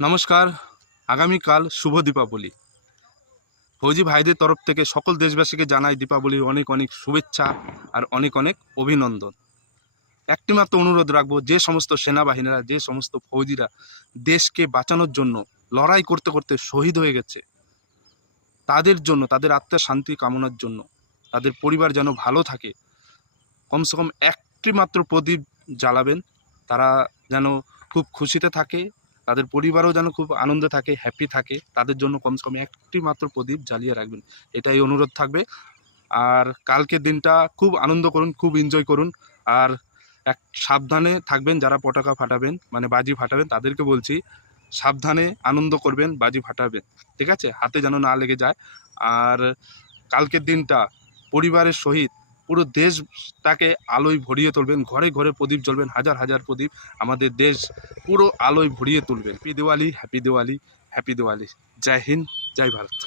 নমস্কার। আগামীকাল শুভ দীপাবলি। ফৌজি ভাইদের তরফ থেকে সকল দেশবাসীকে জানাই দীপাবলির অনেক অনেক শুভেচ্ছা আর অনেক অনেক অভিনন্দন। একটি মাত্র অনুরোধ রাখবো, যে সমস্ত সেনাবাহিনীরা, যে সমস্ত ফৌজিরা দেশকে বাঁচানোর জন্য লড়াই করতে করতে শহীদ হয়ে গেছে, তাদের জন্য, তাদের আত্মার শান্তি কামনার জন্য, তাদের পরিবার যেন ভালো থাকে, কমসে কম একটি মাত্র প্রদীপ জ্বালাবেন। তারা যেন খুব খুশিতে থাকে, তাদের পরিবারও যেন খুব আনন্দে থাকে, হ্যাপি থাকে। তাদের জন্য কমসে কম একটি মাত্র প্রদীপ জ্বালিয়ে রাখবেন, এটাই অনুরোধ থাকবে। আর কালকের দিনটা খুব আনন্দ করুন, খুব এনজয় করুন। আর সাবধানে থাকবেন, যারা পটাকা ফাটাবেন, মানে বাজি ফাটাবেন, তাদেরকে বলছি সাবধানে আনন্দ করবেন, বাজি ফাটাবেন, ঠিক আছে? হাতে যেন না লেগে যায়। আর কালকের দিনটা পরিবারের সহিত পুরো দেশটাকে আলোয় ভরিয়ে তুলবেন। ঘরে ঘরে প্রদীপ জ্বলবেন, হাজার হাজার প্রদীপ। আমাদের দেশ পুরো আলোয় ভরিয়ে তুলবেন। Happy Diwali, happy Diwali, happy Diwali. জয় হিন্দ, জয় ভারত।